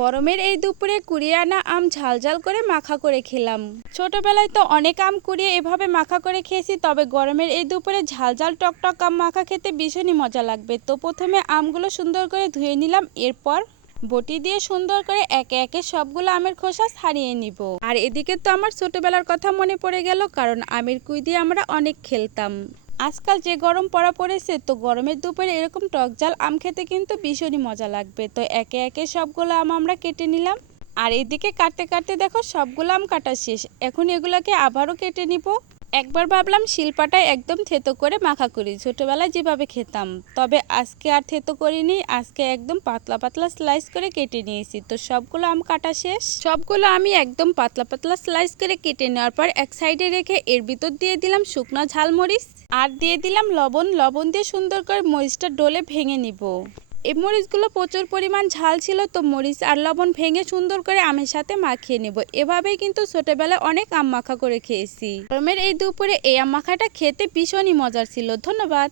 গরমের এই দুপুরে কুড়িয়ে আনা আম ঝাল করে মাখা করে খেলাম। ছোটবেলায় তো অনেক আম কুড়িয়ে এভাবে মাখা করে খেয়েছি, তবে গরমের এই দুপুরে ঝাল টক আম মাখা খেতে ভীষণই মজা লাগবে। তো প্রথমে আমগুলো সুন্দর করে ধুয়ে নিলাম, এরপর বটি দিয়ে সুন্দর করে একে একে সবগুলো আমের খোসা ছাড়িয়ে নিব। আর এদিকে তো আমার ছোটবেলার কথা মনে পড়ে গেল, কারণ আমের কুই দিয়ে আমরা অনেক খেলতাম। আজকাল যে গরম পড়েছে, তো গরমের দুপুরে এরকম টক ঝাল আম খেতে কিন্তু ভীষণই মজা লাগবে। তো একে একে সবগুলো আম আমরা কেটে নিলাম। আর এদিকে কাটতে কাটতে দেখো সবগুলো আম কাটা শেষ। এখন এগুলোকে আবারও কেটে নিব। একবার ভাবলাম শিলপাটায় একদম থেতো করে মাখা করি, ছোটবেলায় যেভাবে খেতাম। তবে আজকে আর থেতো করিনি, আজকে একদম পাতলা পাতলা স্লাইস করে কেটে নিয়েছি। তো সবগুলো আম কাটা শেষ। সবগুলো আমি একদম পাতলা পাতলা স্লাইস করে কেটে নেওয়ার পর এক সাইডে রেখে এর ভিতর দিয়ে দিলাম শুকনো ঝালমরিচ আর দিয়ে দিলাম লবণ দিয়ে সুন্দর করে মরিচটা ডলে ভেঙে নিব। এই মরিচগুলো প্রচুর পরিমাণ ঝাল ছিল, তো মরিচ আর লবণ ভেঙে সুন্দর করে আমের সাথে মাখিয়ে নেব। এভাবেই কিন্তু ছোটবেলায় অনেক আম মাখা করে খেয়েছি। গরমের এই দুপুরে এই আম মাখাটা খেতে ভীষণই মজার ছিল। ধন্যবাদ।